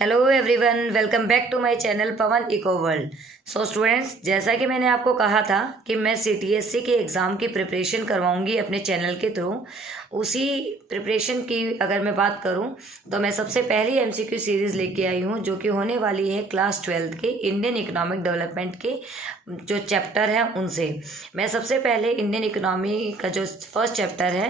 Hello everyone, welcome back to my channel Pavan eco world. So students, जैसा कि मैंने आपको कहा था कि मैं सीटीएससी के एग्ज़ाम की प्रिपरेशन करवाऊंगी अपने चैनल के थ्रू। उसी प्रिपरेशन की अगर मैं बात करूं तो मैं सबसे पहली एमसीक्यू सीरीज़ लेके आई हूं, जो कि होने वाली है क्लास 12 के इंडियन इकोनॉमिक डेवलपमेंट के जो चैप्टर हैं उनसे। मैं सबसे पहले इंडियन इकोनॉमी का जो फर्स्ट चैप्टर है,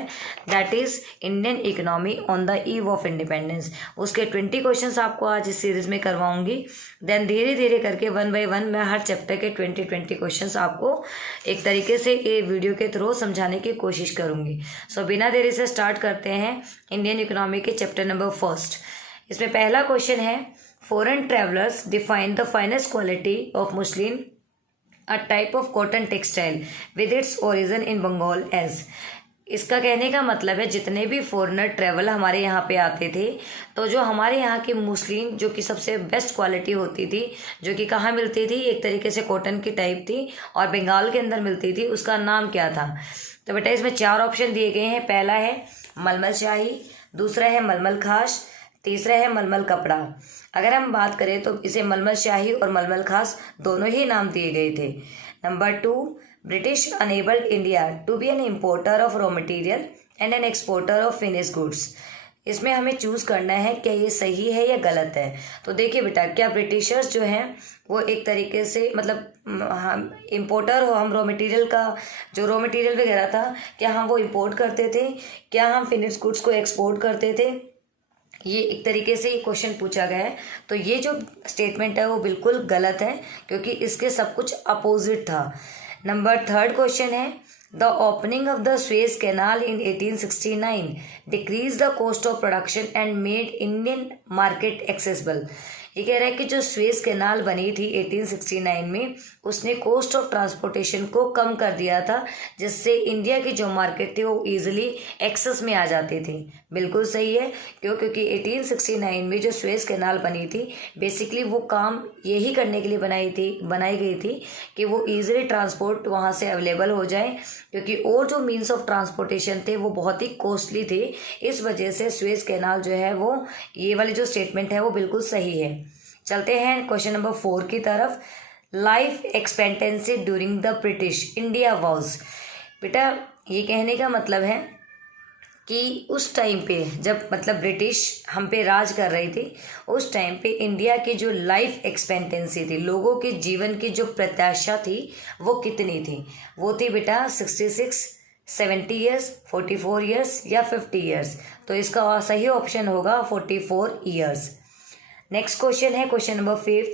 that is Indian economy on the eve of independence, उसके 20 क्वेश्चंस आपको आज इस सीरीज में करवाऊंगी। देन धीरे धीरे करके 1 बाय 1 मैं हर चैप्टर के 20 क्वेश्चंस आपको एक तरीके से ये वीडियो के थ्रू समझाने की कोशिश करूंगी। सो बिना देरी से स्टार्ट करते हैं इंडियन इकोनॉमी के चैप्टर नंबर फर्स्ट। इसमें पहला क्वेश्चन है, foreign travellers define the finest quality of Muslim a type of cotton textile with its origin in Bengal as. इसका कहने का मतलब है, जितने भी फॉरेनर ट्रैवल हमारे यहाँ पे आते थे तो जो हमारे यहाँ की मुस्लिम जो कि सबसे बेस्ट क्वालिटी होती थी, जो कि कहाँ मिलती थी, एक तरीके से कॉटन की टाइप थी और बंगाल के अंदर मिलती थी, उसका नाम क्या था। तो बेटा इसमें 4 ऑप्शन दिए गए हैं। पहला है मलमल शाही, दूसरा है मलमल खास, तीसरा है मलमल कपड़ा। अगर हम बात करें तो इसे मलमल शाही और मलमल खास दोनों ही नाम दिए गए थे। Number 2, British enabled India to be an importer of raw material and an exporter of finish goods. इसमें हमें चूज करना है क्या ये सही है या गलत है। तो देखिए बेटा, क्या ब्रिटिशर्स जो हैं वो एक तरीके से मतलब हम इम्पोर्टर हो, हम रॉ मटेरियल का जो रॉ मटेरियल वगैरह था क्या हम वो इम्पोर्ट करते थे, क्या हम फिनिश गुड्स को एक्सपोर्ट करते थे, ये एक तरीके से ये क्वेश्चन पूछा गया है। तो ये जो स्टेटमेंट है वो बिल्कुल गलत है, क्योंकि इसके सब कुछ अपोजिट था। नंबर 3 क्वेश्चन है, the opening of the Suez canal in 1869 decrease the cost of production and made Indian market accessible. ये कह रहा है कि जो स्वेज कैनाल बनी थी 1869 में, उसने कॉस्ट ऑफ ट्रांसपोर्टेशन को कम कर दिया था, जिससे इंडिया की जो मार्केट थी वो इजीली एक्सेस में आ जाती थी। बिल्कुल सही है, क्योंकि 1869 में जो स्वेज कैनाल बनी थी, बेसिकली वो काम यही करने के लिए बनाई गई थी कि वो इजीली ट्रांसपोर्ट वहाँ से अवेलेबल हो जाए, क्योंकि और जो मीन्स ऑफ ट्रांसपोर्टेशन थे वो बहुत ही कॉस्टली थे। इस वजह से स्वेज कैनाल जो है वो, ये वाली जो स्टेटमेंट है वो बिल्कुल सही है। चलते हैं क्वेश्चन नंबर 4 की तरफ। Life expectancy during the British India was. बेटा ये कहने का मतलब है कि उस टाइम पे जब मतलब ब्रिटिश हम पे राज कर रही थी, उस टाइम पे इंडिया की जो लाइफ एक्सपेक्टेंसी थी, लोगों के जीवन की जो प्रत्याशा थी वो कितनी थी। वो थी बेटा 66, 70 ईयर्स, 44 ईयर्स या 50 ईयर्स। तो इसका सही ऑप्शन होगा 44 ईयर्स। नेक्स्ट क्वेश्चन है question number 5,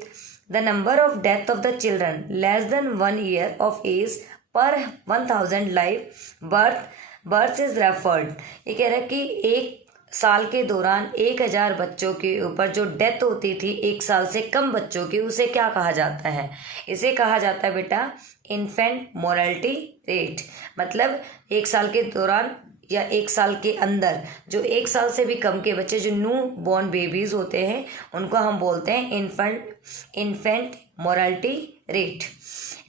the number of death of the children less than 1 year of age per 1000 life birth is referred. ये कह रहा है कि एक साल के दौरान 1000 बच्चों के ऊपर जो डेथ होती थी 1 साल से कम बच्चों की, उसे क्या कहा जाता है। इसे कहा जाता है बेटा इन्फेंट मोर्टेलिटी रेट। मतलब 1 साल के दौरान या 1 साल के अंदर जो 1 साल से भी कम के बच्चे, जो न्यू बॉर्न बेबीज होते हैं, उनको हम बोलते हैं इन्फेंट मोर्टेलिटी रेट।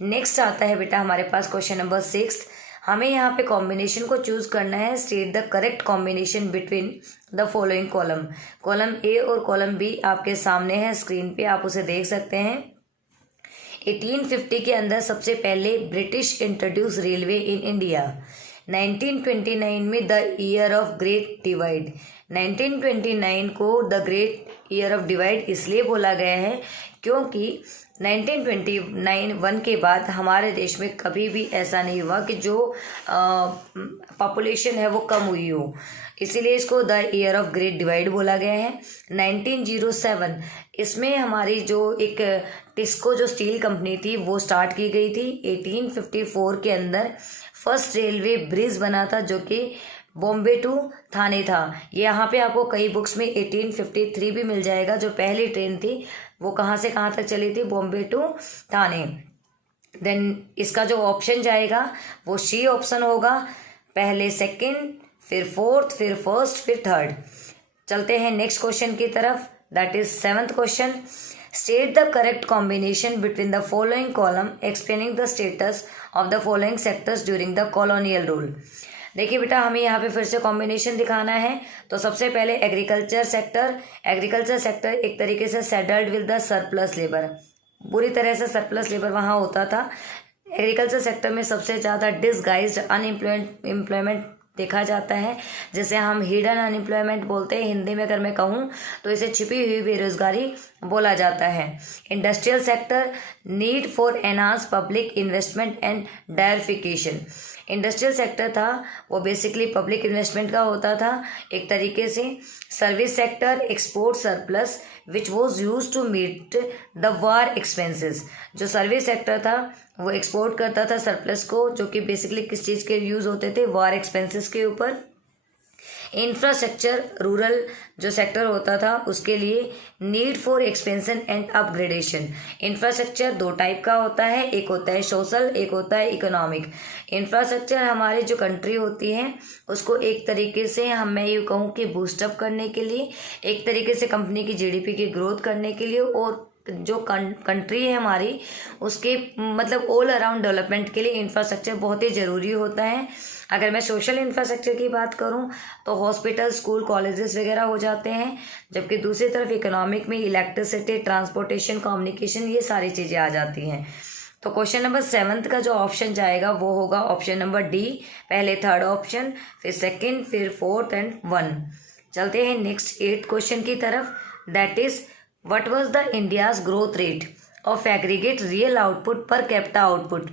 नेक्स्ट आता है बेटा हमारे पास क्वेश्चन नंबर 6। हमें यहाँ पे कॉम्बिनेशन को चूज करना है। State the correct combination between the following column. Column A और कॉलम बी आपके सामने है स्क्रीन पे, आप उसे देख सकते हैं। 1850 के अंदर सबसे पहले British introduce railway in India. 1929 में the year of great divide. 1929 को the great year of divide इसलिए बोला गया है क्योंकि 1929 के बाद हमारे देश में कभी भी ऐसा नहीं हुआ कि जो पॉपुलेशन है वो कम हुई हो, इसीलिए इसको the year of great divide बोला गया है। 1907 इसमें हमारी जो एक टिस्को जो स्टील कंपनी थी वो स्टार्ट की गई थी। 1854 के अंदर फर्स्ट रेलवे ब्रिज बना था, जो कि बॉम्बे टू थाने था। ये यहाँ पे आपको कई बुक्स में 1853 भी मिल जाएगा। जो पहली ट्रेन थी वो कहाँ से कहाँ तक चली थी, बॉम्बे टू थाने। देन इसका जो ऑप्शन जाएगा वो सी ऑप्शन होगा, पहले सेकंड, फिर फोर्थ, फिर फर्स्ट, फिर थर्ड। चलते हैं नेक्स्ट क्वेश्चन की तरफ, that is 7th question. State the correct combination between the following column explaining the status of the following sectors during the colonial rule. देखिए बेटा, हमें यहाँ पे फिर से कॉम्बिनेशन दिखाना है। तो सबसे पहले एग्रीकल्चर सेक्टर एक तरीके से settled with the surplus labour, बुरी तरह से सरप्लस लेबर वहाँ होता था। एग्रीकल्चर सेक्टर में सबसे ज़्यादा डिसगाइज्ड अनएम्प्लॉयमेंट देखा जाता है, जिसे हम हिडन अनएम्प्लॉयमेंट बोलते हैं। हिंदी में अगर मैं कहूँ तो इसे छिपी हुई बेरोजगारी बोला जाता है। Industrial sector, need for enhance public investment and diversification. Industrial sector था वो बेसिकली पब्लिक इन्वेस्टमेंट का होता था एक तरीके से। Service sector, export surplus which was use to meet the war expenses. जो सर्विस सेक्टर था वो एक्सपोर्ट करता था सरप्लस को, जो कि बेसिकली किस चीज़ के यूज़ होते थे, वार एक्सपेंसेस के ऊपर। इंफ्रास्ट्रक्चर, रूरल जो सेक्टर होता था उसके लिए need for expansion and upgradation. Infrastructure दो टाइप का होता है, एक होता है सोशल, एक होता है इकोनॉमिक। इंफ्रास्ट्रक्चर हमारी जो कंट्री होती है उसको एक तरीके से मैं यूँ कहूँ कि बूस्टअप करने के लिए, एक तरीके से कंपनी की जीडीपी की ग्रोथ करने के लिए, और जो कंट्री है हमारी उसके मतलब ऑल अराउंड डेवलपमेंट के लिए इंफ्रास्ट्रक्चर बहुत ही ज़रूरी होता है। अगर मैं सोशल इंफ्रास्ट्रक्चर की बात करूं तो हॉस्पिटल, स्कूल, कॉलेजेस वगैरह हो जाते हैं, जबकि दूसरी तरफ इकोनॉमिक में इलेक्ट्रिसिटी, ट्रांसपोर्टेशन, कम्युनिकेशन, ये सारी चीज़ें आ जाती हैं। तो क्वेश्चन नंबर 7 का जो ऑप्शन जाएगा वो होगा ऑप्शन नंबर डी। पहले थर्ड ऑप्शन, फिर सेकंड, फिर फोर्थ एंड 1। चलते हैं नेक्स्ट 8th क्वेश्चन की तरफ। That is what was the India's growth rate of aggregate real output per capita output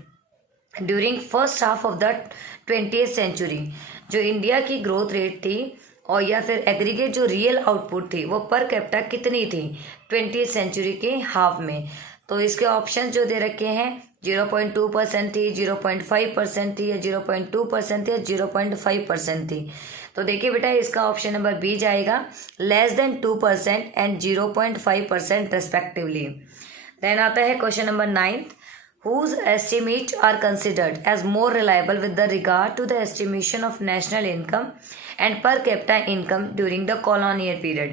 during first half of the 20th century. जो India की growth rate थी और या फिर एग्रीगेट जो रियल आउटपुट थी वो पर कैपिटा कितनी थी 20th सेंचुरी के हाफ में। तो इसके ऑप्शन जो दे रखे हैं 0.2% थी, 0.5% थी, या 0.2% थी, या 0.5% थी। तो देखिए बेटा, इसका ऑप्शन नंबर बी जाएगा, less than 2% and 0.5% respectively. Then आता है question number 9th, whose estimates are considered as more reliable with the regard to the estimation of national income and per capita income during the colonial period।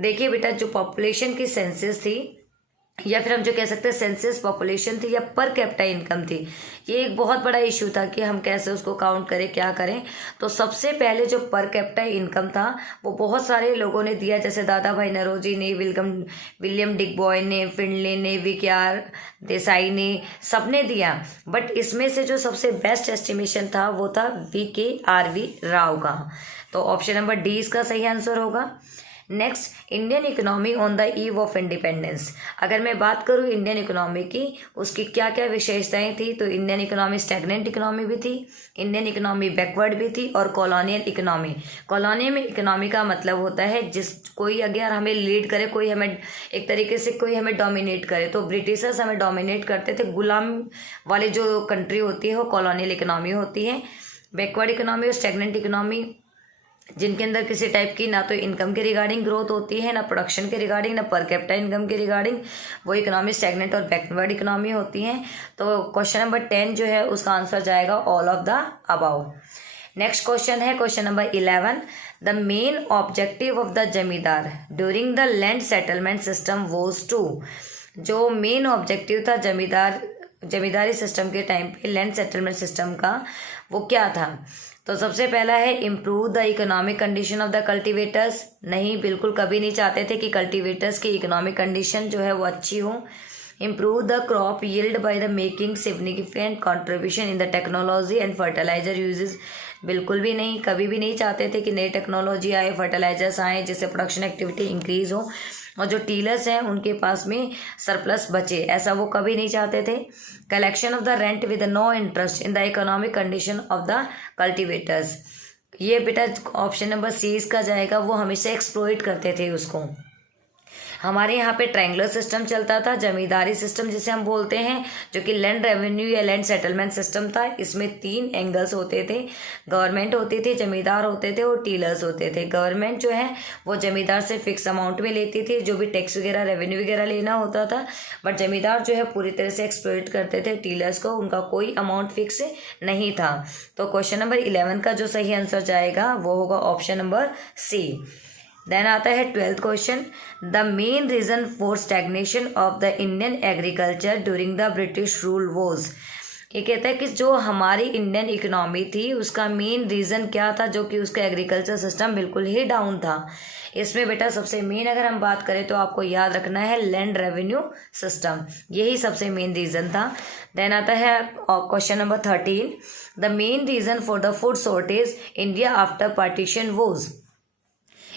देखिए बेटा, जो population की census थी या फिर हम जो कह सकते हैं सेंसस पॉपुलेशन थी या पर कैपिटा इनकम थी, ये एक बहुत बड़ा इशू था कि हम कैसे उसको काउंट करें, क्या करें। तो सबसे पहले जो पर कैपिटा इनकम था वो बहुत सारे लोगों ने दिया, जैसे दादा भाई नौरोजी ने, विलियम डिकबॉय ने, फिनले ने, वीकेआर देसाई ने, सबने दिया। बट इसमें से जो सबसे बेस्ट एस्टिमेशन था वो था VKRV राव का। तो ऑप्शन नंबर डी इसका सही आंसर होगा। Next, Indian economy on the eve of independence. अगर मैं बात करूँ इंडियन इकोनॉमी की, उसकी क्या क्या विशेषताएं थी, तो इंडियन इकोनॉमी स्टैग्नेंट इकोनॉमी भी थी, इंडियन इकोनॉमी बैकवर्ड भी थी, और कॉलोनियल इकोनॉमी। कॉलोनियल इकोनॉमी का मतलब होता है जिस कोई अगर हमें लीड करे, कोई हमें एक तरीके से कोई हमें डोमिनेट करे। तो ब्रिटिशर्स हमें डोमिनेट करते थे, गुलाम वाली जो कंट्री होती है वो कॉलोनियल इकोनॉमी होती है। बैकवर्ड इकोनॉमी और स्टैग्नेंट इकोनॉमी जिनके अंदर किसी टाइप की ना तो इनकम के रिगार्डिंग ग्रोथ होती है, ना प्रोडक्शन के रिगार्डिंग, ना पर कैपिटा इनकम के रिगार्डिंग, वो इकोनॉमी स्टैग्नेंट और बैकवर्ड इकोनॉमी होती हैं। तो क्वेश्चन नंबर 10 जो है उसका आंसर जाएगा all of the above. Next question है question number 11, the main objective of the zamindar during the land settlement system was to. जो मेन ऑब्जेक्टिव था जमींदारी सिस्टम के टाइम पे लैंड सेटलमेंट सिस्टम का, वो क्या था। तो सबसे पहला है improve the economic condition of the cultivators. नहीं, बिल्कुल कभी नहीं चाहते थे कि कल्टिवेटर्स की इकोनॉमिक कंडीशन जो है वो अच्छी हो। Improve the crop yield by the making significant contribution in the technology and fertiliser uses. बिल्कुल भी नहीं, कभी भी नहीं चाहते थे कि नई टेक्नोलॉजी आए, फर्टिलाइजर्स आए, जिससे प्रोडक्शन एक्टिविटी इंक्रीज हो और जो टीलर्स हैं उनके पास में सरप्लस बचे, ऐसा वो कभी नहीं चाहते थे। Collection of the rent with no interest in the economic condition of the cultivators. ये बेटा ऑप्शन नंबर सी इसका जाएगा, वो हमेशा एक्सप्लॉइट करते थे उसको। हमारे यहाँ पे ट्रायंगुलर सिस्टम चलता था, जमींदारी सिस्टम जिसे हम बोलते हैं, जो कि लैंड रेवेन्यू या लैंड सेटलमेंट सिस्टम था। इसमें 3 एंगल्स होते थे, गवर्नमेंट होती थी, जमींदार होते थे और टीलर्स होते थे। गवर्नमेंट जो है वो जमींदार से फिक्स अमाउंट में लेती थी, जो भी टैक्स वगैरह रेवेन्यू वगैरह लेना होता था। बट जमींदार जो है पूरी तरह से एक्सप्लॉइट करते थे टीलर्स को, उनका कोई अमाउंट फिक्स नहीं था। तो क्वेश्चन नंबर 11 का जो सही आंसर जाएगा वो होगा ऑप्शन नंबर सी। देन आता है 12th question, the main reason for stagnation of the Indian agriculture during the British rule was. ये कहता है कि जो हमारी इंडियन इकोनॉमी थी उसका मेन रीज़न क्या था, जो कि उसका एग्रीकल्चर सिस्टम बिल्कुल ही डाउन था। इसमें बेटा सबसे मेन अगर हम बात करें तो आपको याद रखना है लैंड रेवेन्यू सिस्टम, यही सबसे मेन रीज़न था। देन आता है question number 13, the main reason for the food shortage India after partition was.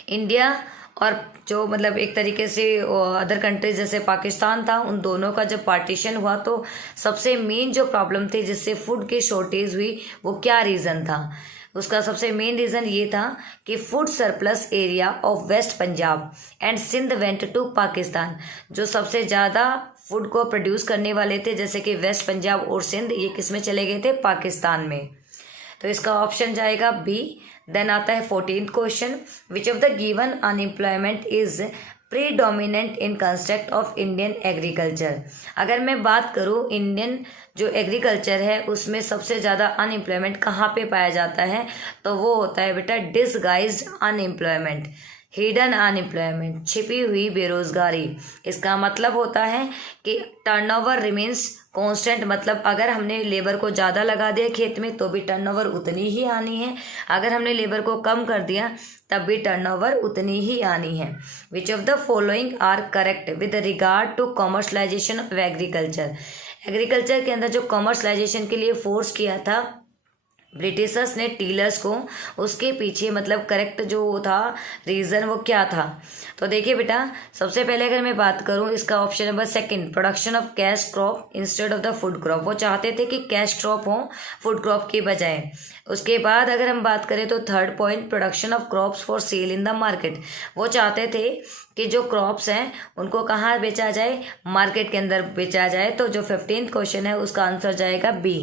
India और जो मतलब एक तरीके से अदर कंट्रीज जैसे पाकिस्तान था, उन दोनों का जब पार्टीशन हुआ तो सबसे मेन जो प्रॉब्लम थी जिससे फूड की शॉर्टेज हुई वो क्या रीज़न था। उसका सबसे मेन रीज़न ये था कि food surplus area of west Punjab and Sindh went to Pakistan. जो सबसे ज़्यादा फूड को प्रोड्यूस करने वाले थे जैसे कि वेस्ट पंजाब और सिंध, ये किस में चले गए थे, पाकिस्तान में। तो इसका ऑप्शन जाएगा बी। देन आता है 14th question, which of the given unemployment is predominant in construct of Indian agriculture. अगर मैं बात करूँ इंडियन जो एग्रीकल्चर है उसमें सबसे ज़्यादा अनएम्प्लॉयमेंट कहाँ पे पाया जाता है, तो वो होता है बेटा डिसगाइज्ड अनएम्प्लॉयमेंट, हिडन अनएम्प्लॉयमेंट, छिपी हुई बेरोजगारी। इसका मतलब होता है कि टर्नओवर रिमेन्स कांस्टेंट, मतलब अगर हमने लेबर को ज़्यादा लगा दिया खेत में तो भी टर्नओवर उतनी ही आनी है, अगर हमने लेबर को कम कर दिया तब भी टर्नओवर उतनी ही आनी है। Which of the following are correct with regard to commercialisation of agriculture. Agriculture के अंदर जो कॉमर्शलाइजेशन के लिए फोर्स किया था ब्रिटिशर्स ने टीलर्स को, उसके पीछे मतलब करेक्ट जो था रीज़न वो क्या था। तो देखिए बेटा सबसे पहले अगर मैं बात करूं इसका option number 2, production of cash crop instead of the food crop. वो चाहते थे कि कैश क्रॉप हो फूड क्रॉप की बजाय। उसके बाद अगर हम बात करें तो 3rd point, production of crops for sale in the market. वो चाहते थे कि जो क्रॉप्स हैं उनको कहाँ बेचा जाए, मार्केट के अंदर बेचा जाए। तो जो 15th क्वेश्चन है उसका आंसर जाएगा बी।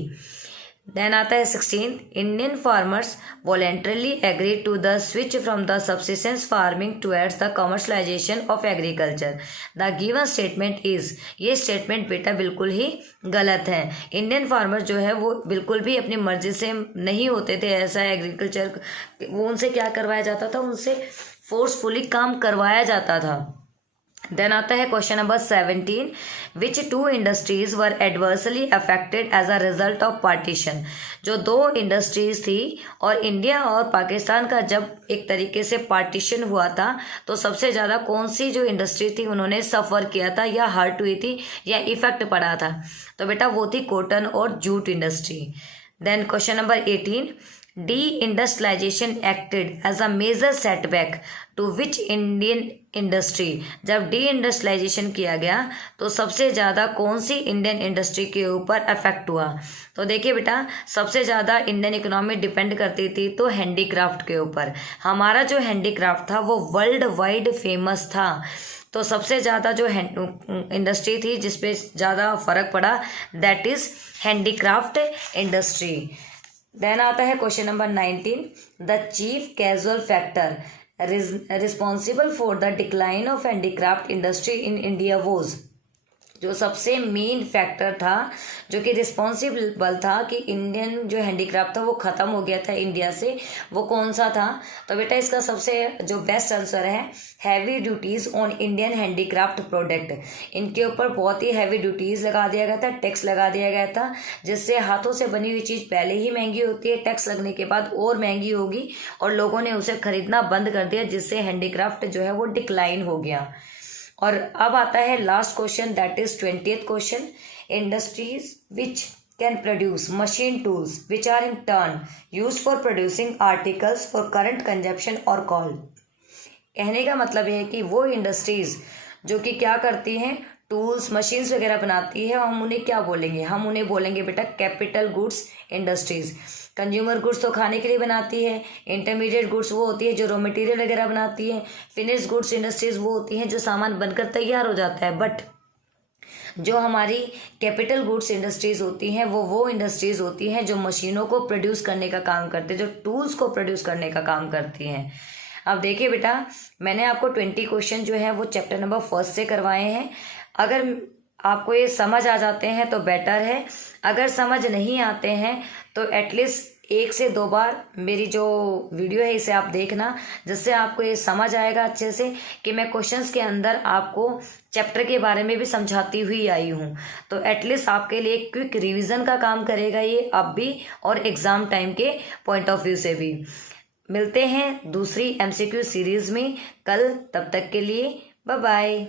देन आता है 16, Indian farmers voluntarily agree to the switch from the subsistence farming towards the commercialisation of agriculture. The given statement is, ये स्टेटमेंट बेटा बिल्कुल ही गलत है। इंडियन फार्मर्स जो है वो बिल्कुल भी अपनी मर्जी से नहीं होते थे ऐसा एग्रीकल्चर, वो उनसे क्या करवाया जाता था, उनसे फोर्सफुली काम करवाया जाता था। देन आता है question number 17, which 2 industries were adversely affected as a result of partition. जो 2 इंडस्ट्रीज थी और इंडिया और पाकिस्तान का जब एक तरीके से पार्टीशन हुआ था तो सबसे ज़्यादा कौन सी जो इंडस्ट्री थी उन्होंने सफ़र किया था या हर्ट हुई थी या इफेक्ट पड़ा था, तो बेटा वो थी कॉटन और jute industry. Then question number 18, deindustrialisation acted as a major setback to which Indian industry. जब डी इंडस्ट्रियलाइजेशन किया गया तो सबसे ज़्यादा कौन सी इंडियन इंडस्ट्री के ऊपर अफेक्ट हुआ। तो देखिए बेटा सबसे ज़्यादा इंडियन इकोनॉमी डिपेंड करती थी तो हैंडीक्राफ्ट के ऊपर। हमारा जो हैंडीक्राफ्ट था वो वर्ल्ड वाइड फेमस था। तो सबसे ज़्यादा जो इंडस्ट्री थी जिसपे ज़्यादा फर्क पड़ा that is handicraft industry. Then आता है question number 19, the chief causal factor responsible for the decline of handicraft industry in India was. जो सबसे मेन फैक्टर था जो कि रिस्पॉन्सिबल था कि इंडियन जो हैंडीक्राफ्ट था वो ख़त्म हो गया था इंडिया से, वो कौन सा था। तो बेटा इसका सबसे जो बेस्ट आंसर है heavy duties on Indian handicraft product. इनके ऊपर बहुत ही हैवी ड्यूटीज़ लगा दिया गया था, टैक्स लगा दिया गया था, जिससे हाथों से बनी हुई चीज़ पहले ही महंगी होती है, टैक्स लगने के बाद और महंगी होगी और लोगों ने उसे खरीदना बंद कर दिया, जिससे हैंडीक्राफ्ट जो है वो डिक्लाइन हो गया। और अब आता है last question that is 20th question, industries which can produce machine tools which are in turn use for producing articles for current consumption are called. कहने का मतलब है कि वो इंडस्ट्रीज जो कि क्या करती हैं, टूल्स मशीन्स वगैरह बनाती है, हम उन्हें क्या बोलेंगे, हम उन्हें बोलेंगे बेटा capital goods industries. Consumer goods तो खाने के लिए बनाती है, इंटरमीडिएट गुड्स वो होती है जो रॉ मटेरियल वगैरह बनाती है, फिनिश गुड्स इंडस्ट्रीज वो होती हैं जो सामान बनकर तैयार हो जाता है। बट जो हमारी कैपिटल गुड्स इंडस्ट्रीज होती हैं वो इंडस्ट्रीज होती हैं जो मशीनों को प्रोड्यूस करने का काम करते हैं, जो टूल्स को प्रोड्यूस करने का काम करती हैं। अब देखिए बेटा मैंने आपको 20 क्वेश्चन जो है वो चैप्टर नंबर 1 से करवाए हैं। अगर आपको ये समझ आ जाते हैं तो बेटर है। अगर समझ नहीं आते हैं तो एटलीस्ट 1 से 2 बार मेरी जो वीडियो है इसे आप देखना, जिससे आपको ये समझ आएगा अच्छे से कि मैं क्वेश्चंस के अंदर आपको चैप्टर के बारे में भी समझाती हुई आई हूँ। तो एटलीस्ट आपके लिए क्विक रिवीजन का काम करेगा ये अब भी, और एग्ज़ाम टाइम के पॉइंट ऑफ व्यू से भी। मिलते हैं दूसरी MCQ सीरीज़ में कल, तब तक के लिए बाय बाय।